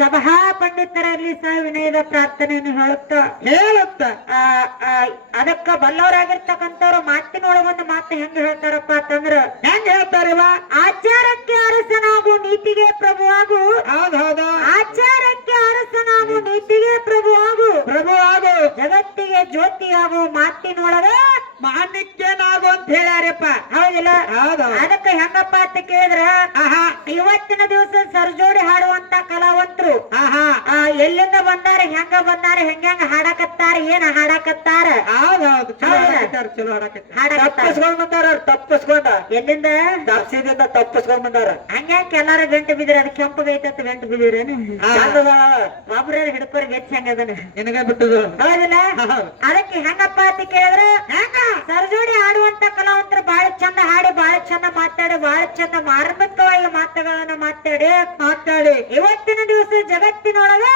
ಸಭಾ ಪಂಡಿತರಲ್ಲಿ ಸಹ ವಿನಯದ ಪ್ರಾರ್ಥನೆಯನ್ನು ಹೇಳುತ್ತ ಅದಕ್ಕ ಬಲ್ಲವರಾಗಿರ್ತಕ್ಕಂಥವ್ರು ಮಾತಿನೊಳಗೊಂದು ಮಾತು ಹೆಂಗ ಹೇಳ್ತಾರಪ್ಪ ಅಂತಂದ್ರ ಹೆಂಗ ಹೇಳ್ತಾರವ ಆಚಾರಕ್ಕೆ ಅರಸನಾಗು ನೀತಿಗೆ ಪ್ರಭುವಾಗು. ಹೌದೌದು, ಆಚಾರಕ್ಕೆ ಅರಸನಾಗು ನೀತಿಗೆ ಪ್ರಭುವಾಗು ಜಗತ್ತಿಗೆ ಜ್ಯೋತಿಯಾಗು ಮಾತಿನೊಳಗ ಮಾಣಿಕ್ಯನಾಗು ಅಂತ ಹೇಳ್ಯಾರಪ್ಪ. ಹೌದಿಲ್ಲ? ಅದಕ್ಕ ಹೆಂಗಪ್ಪ ಅಂತ ಕೇಳಿದ್ರ ಇವತ್ತಿನ ದಿವಸ ಸರ್ಜೋಡಿ ಹಾಡುವಂತ ಕಲಾವಂತರು ಎಲ್ಲಿಂದ ಬಂದಾರ, ಹೆಂಗ ಬಂದಾರ, ಹೆಂಗ ಹಾಡಕತ್ತಾರ, ಏನ್ ಹಾಡಕತ್ತಾರ. ತಪ್ಪಿಸ್ಕೊಂಡ ಎಲ್ಲಿಂದ ದರ್ಶದಿಂದ ತಪ್ಪಿಸ್ಕೊಂಡ್ ಬಂದಾರ. ಹಂಗ್ಯಾಕ ಎಲ್ಲಾರು ಗಂಟು ಬಿದ್ರಿ, ಅದ್ ಕೆಂಪಗೈತ ಗಂಟು ಬಿದ್ದಿರೇನು ಒಬ್ರ ಹಿಡ್ಕೋರ್ ಗೆಚ್ಚ ಹೆಂಗದನ ನಿನಗ ಬಿಟ್ಟದು. ಹೌದಿಲ್ಲ? ಅದಕ್ಕೆ ಹೆಂಗಪ್ಪ ಅಂತ ಕೇಳಿದ್ರ ಸರ್ಜೋಡಿ ಹಾಡುವಂತ ಕಲಾವಂತರು ಬಹಳ ಚಂದ ಹಾಡಿ, ಬಹಳ ಚಂದ ಮಾತಾಡಿ, ಬಹಳ ಚಂದ ಮಾರ್ಮಿಕವಾಗಿ ಮಾತುಗಳನ್ನ ಮಾತಾಡಿ ಇವತ್ತಿನ ದಿವಸ ಜಗತ್ತಿನೊಳಗ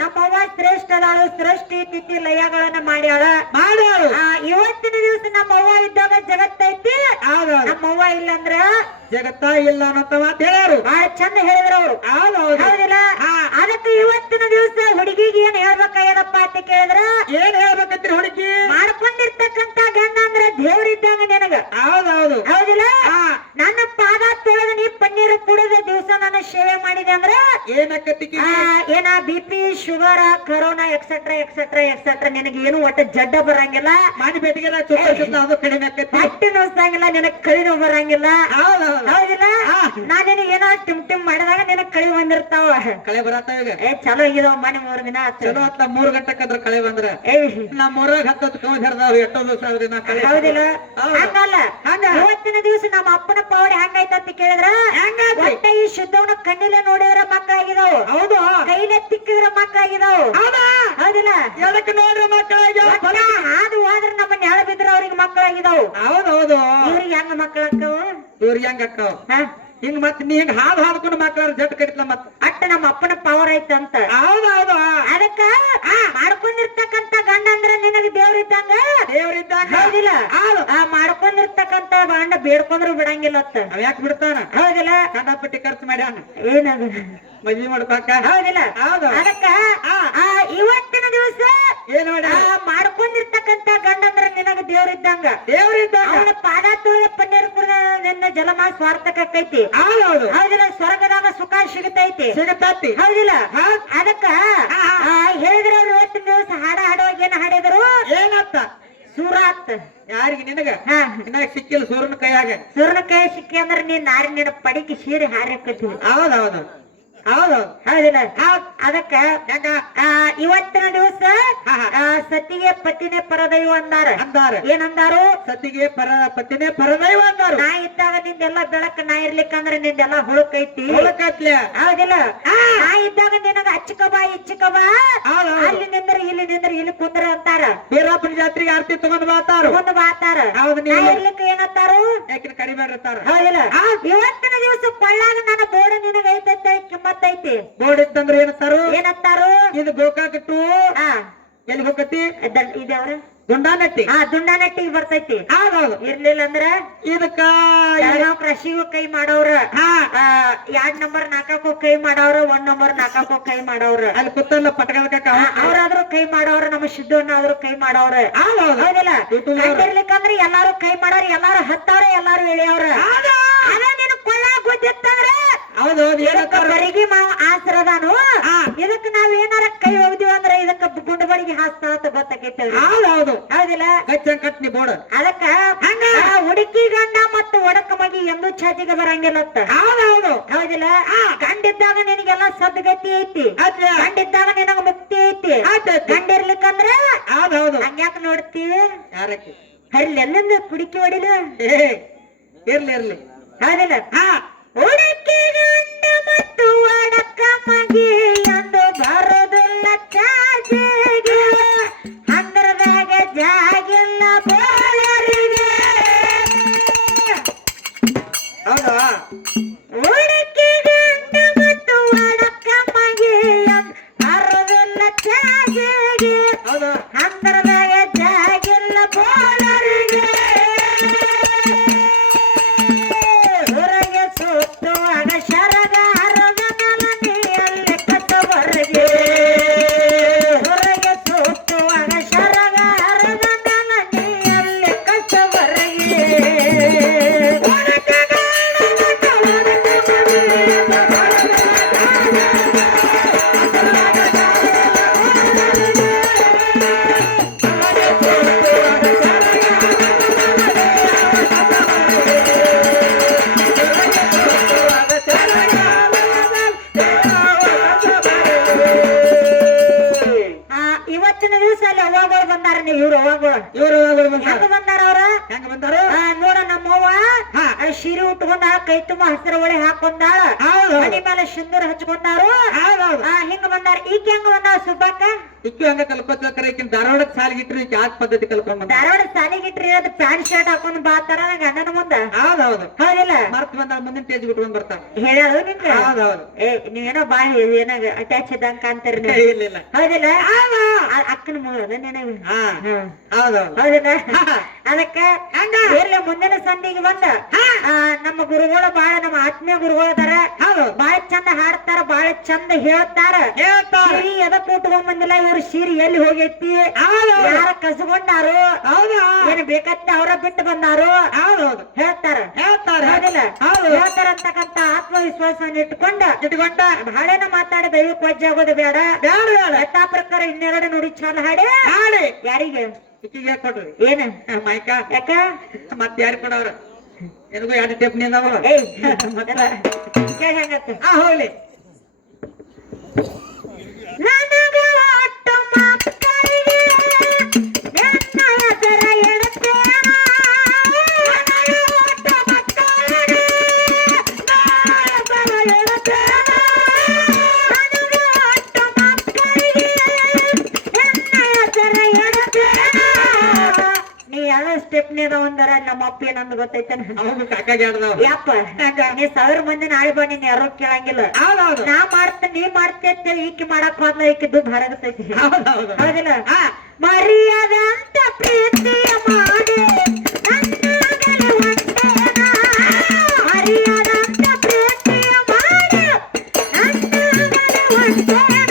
ನಮ್ಮವ್ವ ಶ್ರೇಷ್ಠ ಅದಾಳು, ಸೃಷ್ಟಿ ತಿಥಿ ಲಯಗಳನ್ನ ಮಾಡ್ಯಾಳ. ಇವತ್ತಿನ ದಿವಸ ನಮ್ಮವ್ವ ಇದ್ದಾಗ ಜಗತ್ತೈತಿ, ನಮ್ಮವ್ವ ಇಲ್ಲಂದ್ರ ಜಗತ್ತ ಇಲ್ಲ ಅನ್ನೋ ಮಾತು ಹೇಳ್ಯಾರು. ಬಹಳ ಚಂದ ಹೇಳಿದ್ರು ಅವ್ರು. ಹೌದಿಲ್ಲ? ಅದಕ್ಕೆ ಇವತ್ತಿನ ದಿವಸ ಹುಡುಗಿಗೆ ಏನ್ ಹೇಳ್ಬೇಕಾಗ್ಯದಪ್ಪ ಅಂತ ಕೇಳಿದ್ರ ಏನ್ ಹೇಳ್ಬೇಕಂತ್ರಿ? ಹುಡುಗಿ ಮಾಡ್ಕೊಂಡಿರ್ತಕ್ಕಂತ ಗಂಡ ಅಂದ್ರ ದೇವ್ರಿದ್ದಂಗ ನಿನಗ. ಹೌದಿಲ್ಲ? ನನ್ನ ಪಾದ ತೊಳೆದು ನೀ ಪನ್ನೀರು ಕುಡಿದ ದಿವಸ ನನ್ನ ಸೇವೆ ಮಾಡಿದೆ ಅಂದ್ರ ಏನ BP sugar corona etcetera etcetera etcetera ನಿನಗೆ ಏನು ಒಟ್ಟ ಜಡ್ಡ ಬರಂಗಿಲ್ಲ, ಮಾಡಿ ಬೇಟಿಗೆಲ್ಲ ಅದು ಕಡಿಮೆ ಆಕೈತಿ, ಹೊಟ್ಟೆ ನೋಸಂಗಿಲ್ಲ, ನಿನಗ್ ಕಳಿ ನೋವು ಬರಂಗಿಲ್ಲ. ಹೌದಿಲ್ಲ? ನಾ ನಿನಗೆ ಏನೋ ಟಿಮ್ ಮಾಡಿದಾಗ ನಿನಗ್ ಕಳಿ ಬಂದಿರ್ತಾವ. ಕಳೆ ಬರತ್ತಾವ ಈಗ ಚಲೋ ಆಗಿದಾವ. ಮನೆ 3 ದಿನ ಚಲೋ ಅತ್ತ 3 ಗಂಟೆಕಂದ್ರ ಕಳೆ ಬಂದ್ರ ನಮ್ಮ ಊರಾಗ 10 ಕೌಂಟ್ ಹರಿದಾವ. ಎಷ್ಟೋ ದಿವಸ ದಿನ ಕಳೆ. ಹೌದಿಲ್ಲ? ಹಂಗಲ್ಲ, ಇವತ್ತಿನ ದಿವಸ ನಮ್ಮ ಅಪ್ಪನ ಪವಾಡಿ ಹೆಂಗೈತ ಅಂತ ಕೇಳಿದ್ರ ಒಟ್ಟ ಈ ಶುದ್ಧವನ್ನ ಕಣ್ಣಿಲೆ ನೋಡಿದ್ರ ಮಕ್ಕಳಾಗಿದಾವ. ಹೌದು, ಕೈಲೆ ತಿಕ್ಕಿದ್ರ ಮಕ್ಕಳಾಗಿದಾವ. ಹೌದಿಲ್ಲ? ಎದಕ್ಕೆ ನೋಡ್ರಿ ಮಕ್ಕಳಾಗ್ಯಾವ. ಹಾದು ಹೋದ್ರ ನಮ್ಮನ್ನ ಎಳ ಬಿದ್ರ ಅವ್ರಿಗೆ ಮಕ್ಕಳಾಗಿದಾವ. ಹೌದೌದು, ಇವ್ರಿಗೆ ಹೆಂಗ ಮಕ್ಕಳಾಕ್ಕವ, ಇವ್ರಿಗೆ ಹೆಂಗ ಅಕ್ಕವ ಹಿಂಗ್ ಮತ್ ನೀ ಹಿಂಗ್ ಹಾದು ಹಾದ್ಕೊಂಡು ಮಕ್ಕಳ ಜಟ್ ಕಡಿತಲ ಮತ್ ಅಟ್ಟ ನಮ್ಮ ಅಪ್ಪನ ಪವರ್ ಐತಂತ. ಹೌದೌದು, ಅದಕ್ಕ ಮಾಡ್ಕೊಂಡಿರ್ತಕ್ಕಂತ ಗಂಡ ಅಂದ್ರ ನಿನಗ ದೇವ್ರಿದ್ದಂಗ. ಹೌದಿಲ್ಲ? ಮಾಡ್ಕೊಂಡಿರ್ತಕ್ಕಂತ ಗಂಡ ಬೇಡ್ಕೊಂಡ್ರು ಬಿಡಂಗಿಲ್ಲ. ಯಾಕೆ ಬಿಡ್ತಾನ? ಹೌದಿಲ್ಲ? ಕಂಡಪಟ್ಟಿ ಖರ್ಚು ಮಾಡ್ಯಾನ. ಏನದು ಮದ್ವಿ ಮಾಡ್ಬೇಕ. ಹೌದಿಲ್ಲ? ಅದಕ್ಕ ಇವತ್ತಿನ ದಿವಸ ಏನ್ ಮಾಡ್ಕೊಂಡಿರ್ತಕ್ಕಂತ ಗಂಡ ಅಂದ್ರ ನಿನಗ ದೇವ್ರಿದ್ದಂಗ. ಅವನ ಪಾದ ತುಳಿದ ಪನ್ನೀರ್ ಕುಡಿದ ನಿನ್ನ ಜಲಮ ಸ್ವಾರ್ಥಕೈತಿ. ಹೌದಿಲ್ಲ? ಸ್ವರ್ಗದಾಗ ಸುಖ ಸಿಗತೈತಿ. ಹೌದಿಲ್ಲ? ಅದಕ್ಕ ಹೇಳಿದ್ರ ಇವತ್ತಿನ ದಿವಸ ಹಾಡುವಾಗ ಏನ್ ಹಾಡಿದ್ರು? ಏನತ್ತ ಸೂರಾತ್ ಯಾರಿಗೆ ನಿನಗ ಹಾ ಇನ್ನಾಗ ಸಿಕ್ಕಿಲ್ಲ ಸೂರ್ಯನ ಕೈಯಾಗ ಸೂರ್ಯನ ಕೈ ಸಿಕ್ಕಿ ಅಂದ್ರೆ ನೀನ್ ನಾರಿ ನಿನ್ನ ಪಡಿಗೆ ಸೀರೆ ಹಾರಕತ್ತಿ ಹೌದೌದು ಹೌದೌದು ಹೌದಿಲ್ಲ ಅದಕ್ಕ ಇವತ್ತಿನ ದಿವಸ ಸತಿಗೆ ಪತಿನೇ ಪರದೈವ ಅಂದಾರ ಏನಂದಾರು ಸತಿಗೆ ಪತಿನೇ ಪರದೈವ ಅಂದಾರು ನಾ ಇದ್ದಾಗ ನಿಂದೆಲ್ಲ ಬೆಳಕ ನಾ ಇರ್ಲಿಕ್ಕಂದ್ರೆ ನಿಂದೆಲ್ಲ ಹುಳುಕೈತಿ ಹುಳುಕತ್ಲೆ ಹೌದಿಲ್ಲ ನಾ ಇದ್ದಾಗ ನಿನಗ ಅಚ್ಚಕಬಾ ಇಚ್ಚಕಬಾ ಅಲ್ಲಿ ನಿಂದ್ರ ಇಲ್ಲಿ ಕುಂದ್ರ ಅಂತಾರ ಬೀರಪ್ಪನ ಜಾತ್ರೆಗೆ ಆರ್ತಿ ತಗೊಂಡ್ ಬಾತಾರ ಹೌದು ನಾ ಇರ್ಲಿಕ್ಕೆ ಏನಂತಾರು ಯಾಕೆ ಕಡಿಮೆ ಇರ್ತಾರ ಹೌದಿಲ್ಲ ಇವತ್ತಿನ ದಿವಸ ಕೊಳ್ಳಾಗ ನನ್ನ ಬೋರ್ಡ್ ನಿನಗ ಐತೈತೆ ಕಿಮ್ಮತ್ತೈತಿ ಬೋರ್ಡ್ ಇತ್ತಂದ್ರೆ ಏನಂತಾರು ಇದು ಗೋಕಾಕಟ್ಟು ಎಲ್ಲಿ ಹೋಗತಿ ಇದೇವ್ರ ದುಂಡಾನಟ್ಟಿ ದುಂಡಾನಟ್ಟಿಗೆ ಬರ್ತೈತಿ ಹೌದೌದು ಇರ್ಲಿಲ್ಲ ಅಂದ್ರ ಇದಕ್ಕ ಕೃಷಿಗೂ ಕೈ ಮಾಡವ್ರ 2 ನಂಬರ್ ನಾಲ್ಕಕ್ಕೂ ಕೈ ಮಾಡವ್ರ 1 ನಂಬರ್ ನಾಲ್ಕಕ್ಕೂ ಕೈ ಮಾಡವ್ರ ಅಲ್ಲಿ ಕೂತಲ್ಲ ಪಟಕ ಅವ್ರಾದ್ರೂ ಕೈ ಮಾಡವ್ರ ನಮ್ಮ ಸಿದ್ದವನ್ನಾದ್ರೂ ಕೈ ಮಾಡವ್ರ ಹೌದಿಲ್ಲ ಇರ್ಲಿಕ್ಕಂದ್ರೆ ಎಲ್ಲಾರು ಕೈ ಮಾಡವ್ರ ಎಲ್ಲಾರು ಹತ್ತವ್ರ ಎಲ್ಲಾರು ಎಳಿಯವ್ರ ಅದ ನೀನು ಕೊಳ್ಳ ಗೊತ್ತಿತ್ತಂದ್ರ ಹೌದೌದು ಬರಿಗಿ ಮಾವ ಆಸರದಾನು ಇದಕ್ ನಾವ್ ಏನಾರ ಕೈ ಹೋಗ್ದಿವಿ ಅಂದ್ರೆ ಇದಕ್ಕ ಗುಂಡುಗಳಿಗೆ ಹಾಸ್ತಾ ಅಂತ ಗೊತ್ತಾಕೈತೆ ಹೌದೌದು ಹೌದಿಲ್ಲ ಕಟ್ನಿ ಬೋರ್ಡ್ ಅದಕ್ಕ ಹುಡುಕಿ ಗಂಡ ಮತ್ತು ಒಡಕ ಮಗಿ ಎಂದು ಛಾತಿಗೆ ಬರಂಗಿಲ್ಲತ್ತ ಹೌದೌದು ಹೌದಿಲ್ಲ ಗಂಡಿದ್ದಾಗ ನಿನಗೆಲ್ಲ ಸದ್ಗತಿ ಐತಿ ಗಂಡಿದ್ದಾಗ ನಿನಗ ಮುಕ್ತಿ ಐತಿ ಗಂಡಿರ್ಲಿಕ್ಕಂದ್ರ ಹೌದೌದು ಹಂಗ್ಯಾಕ ನೋಡ್ತಿ ಯಾರಕ್ಕೆ ಅಲ್ಲಿ ಎಲ್ಲಿಂದ ಕುಡಿಕೆ ಹೊಡಿಲ ಇರ್ಲಿ ಹೌದಿಲ್ಲ ಹುಡುಕಿ ಗಂಡ ಮತ್ತು ಒಡಕ ಮಗಿ ಎಂದು ಬರೋದಿಲ್ಲ ಚಾಜಿಗೆ ಹಂಗರದಾಗ ಜಾಗಿಲ್ಲ ಬೋಳರಿಗೆ ಹೌದಾ ಹುಡುಕಿ ಗಂಡ ಮತ್ತು ಒಡಕ ಮಗಿ ಎಂದು ಬರೋದಿಲ್ಲ ಚಾಜಿಗೆ ಹೌದಾ ಹಂಗರದಾಗ ಜಾಗಿಲ್ಲ ಬೋಳರಿಗೆ ಹೊರಗೆ ಸುತ್ತುವಾಗ ಶರಗ ಹರದ ನೆಲನೆಯಲ್ಲಿ ಕಟ್ಟುವರೆಗೆ ಹೊರಗೆ ಸುತ್ತುವಾಗ ಶರಗ ಹರದ ನೆಲನೆಯಲ್ಲಿ ಕಟ್ಟುವರೆಗೆ ಇವತ್ತಿನ ದಿವಸ ಅಲ್ಲಿ ಅವಾಗಳು ಬಂದಾರ ನೀವು ಇವ್ರು ಹೆಂಗ ಬಂದಾರ ಅವ್ರ ಹೆಂಗ ಬಂದಾರ ನೋಡ ನಮ್ಮವ್ವ ಸೀರೆ ಉಟ್ಕೊಂಡ ಕೈ ತುಂಬ ಹಸಿರು ಒಳೆ ಹಾಕೊಂಡಾಳ ಮನೆ ಮೇಲೆ ಸಿಂದೂರ ಹಚ್ಕೊಂಡಾರು ಹಿಂಗ ಬಂದಾರ ಈಗ ಹೆಂಗ ಬಂದಾಳ ಸುಬ್ಬಕ್ಕ ಇಕ್ಕಿ ಹಂಗ ಕಲ್ಕೋತಾರ ಈಕಿನ ಧಾರವಾಡಕ್ ಸಾಲಿಗಿಟ್ರಿ ಈಕಿ ಯಾಕೆ ಪದ್ಧತಿ ಕಲ್ಕೊಂಡ್ ಧಾರವಾಡ ಸಾಲಿಗಿಟ್ರಿ ಅದು ಪ್ಯಾಂಟ್ ಶರ್ಟ್ ಹಾಕೊಂಡ್ ಬಾತಾರ ನಂಗ ಅಣ್ಣನ ಮುಂದ ಹೌದೌದು ಹೌದಿಲ್ಲ ಮರ್ತ್ ಬಂದ ಮುಂದಿನ ಪೇಜ್ ಬಿಟ್ಕೊಂಡ್ ಬರ್ತಾರ ಹೇಳೋದು ನಿಂಗ ಹೌದೌದು ನೀವೇನೋ ಬಾಯಿ ಏನಾಗ ಅಟ್ಯಾಚ್ ಇದ್ದಂಗ ಕಾಣ್ತಾರ ಇಲ್ಲ ಹೌದಿಲ್ಲ ಅಕ್ಕನ ಮಗಳು ನನಗೆ ಹೌದೌದು ಹೌದಿಲ್ಲ ಅದಕ್ಕ ಇರ್ಲಿ ಮುಂದಿನ ಸಂಧಿಗೆ ಬಂದ ನಮ್ಮ ಗುರುಗಳು ಬಾಳ ನಮ್ಮ ಆತ್ಮೀಯ ಗುರುಗಳು ಅದಾರ ಬಾಳ ಚಂದ ಹಾಡ್ತಾರ ಬಾಳ ಚಂದ ಹೇಳ್ತಾರ ಸೀರಿ ಎದಕ್ ಉಟ್ಕೊಂಡ್ ಬಂದಿಲ್ಲ ಇವ್ರ ಸೀರಿ ಎಲ್ಲಿ ಹೋಗೈತಿ ಯಾರ ಕಸ್ಕೊಂಡಾರು ಏನ್ ಬೇಕತ್ತ ಅವ್ರ ಬಿಟ್ಟು ಬಂದಾರು ಹೇಳ್ತಾರ ಹೌದಿಲ್ಲ ಹೇಳ್ತಾರ ಅಂತಕ್ಕಂತ ಆತ್ಮವಿಶ್ವಾಸವನ್ನು ಇಟ್ಕೊಂಡ ಬಹಳೇನ ಮಾತಾಡಿ ದೈವಕ್ಕೆ ವಜ್ಜೆ ಆಗೋದು ಬೇಡ ಯಥಾ ಪ್ರಕಾರ ಇನ್ನೆರಡು ನುಡಿ ಚಂದ ಹಾಡಿ ಯಾರಿಗೆ ಇಕ್ಕಿಗೆ ಕೊಡ್ರಿ ಏನ ಮೈಕ ಯಾಕ ಮತ್ ಯಾರು ಕೊಡವ್ರ ಎನಗೂ 2 ಟೇಪ್ನಿ ಅದಾವ ಕೇಳಿ ಹೆಂಗತ್ತ ಹೋಗ್ಲಿ ನನಗ ಒಟ್ಟು ಮಕ್ಕಳಿಗೆ ನನ್ನ ಹೆಸರ ಇಡುತ್ತೇನ ಒಟ್ಟು ಮಕ್ಕಳಿಗೆ ನನ್ನ ಹೆಸರ ಇಡುತ್ತೇನ ನನಗ ಒಟ್ಟು ಮಕ್ಕಳಿಗೆ ನನ್ನ ಹೆಸರ ಇಡುತ್ತೇನ ನೀ ಯಾವ ಸ್ಟೆಪ್ನಿ ಅದ ಒಂದರ ನಮ್ಮ ಅಪ್ಪ ಏನಂದ್ ಗೊತ್ತೈತೇನ ಅವಾಗ ಕಾಕಾಗಿ ಆಡ್ದವ ಯಪ್ಪ ನೀ 1000 ಮಂದಿ ನಾಳೆ ಬಾ ನೀನ್ ಯಾರು ಕೇಳಂಗಿಲ್ಲ ನಾ ಮಾಡ್ತೇನೆ ನೀ ಮಾಡ್ತೇ ಅಂತೇಳಿ ಈಕಿ ಮಾಡಕ್ ಹೋದ್ಲ ಈಕಿ ದುಡ್ಡು ಹರಗತೈತಿ ಹೌದಿಲ್ಲ ಮರ್ಯಾದ ಅಂತ ಪ್ರೀತಿಯ ಮಾಡಿ ನನ್ನಾಗಲಿ ಹೊಂಟೇನ ಮರ್ಯಾದ ಅಂತ ಪ್ರೀತಿಯ ಮಾಡಿ ನನ್ನಾಗಲಿ ಹೊಂಟೇನ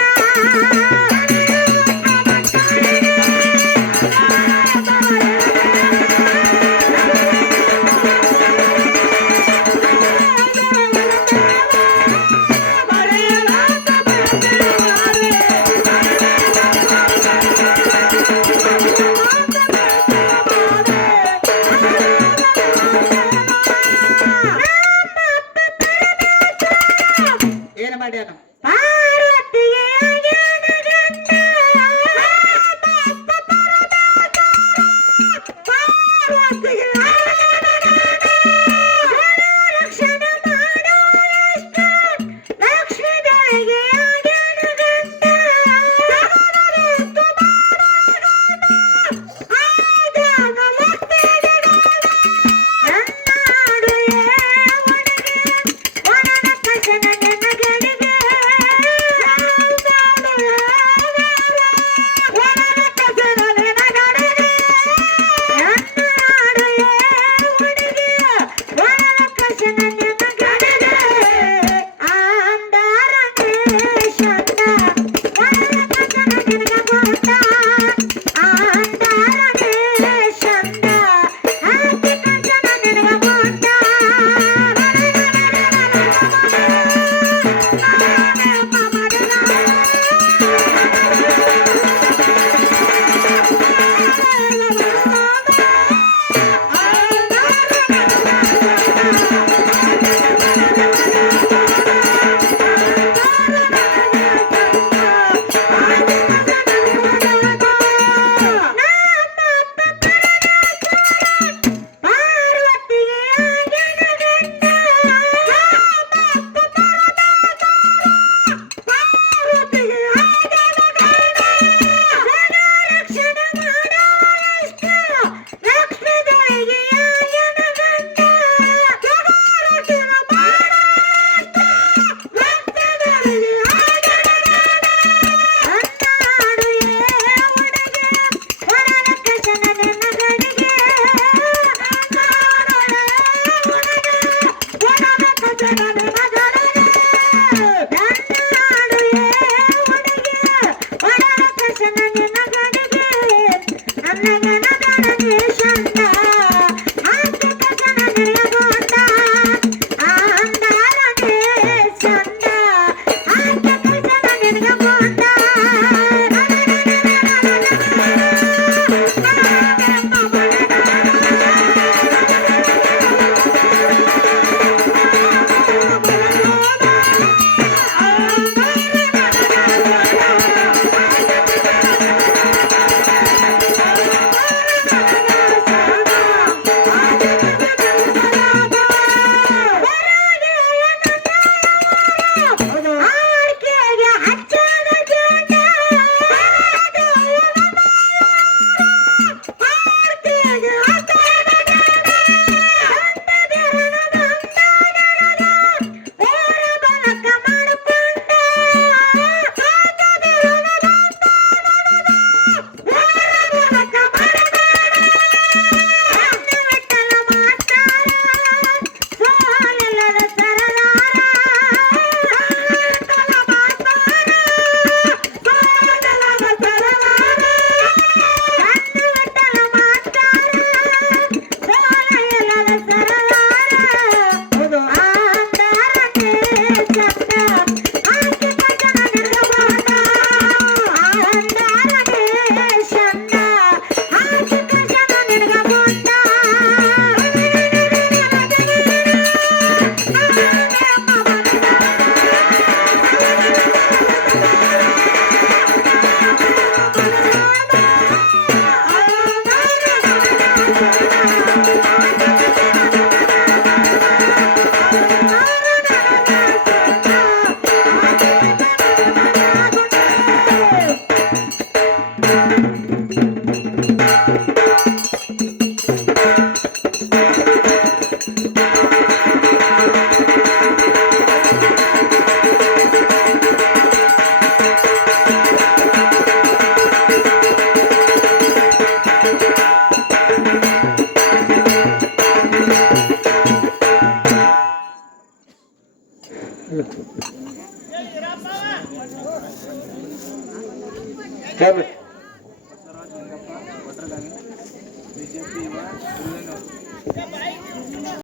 Tabii.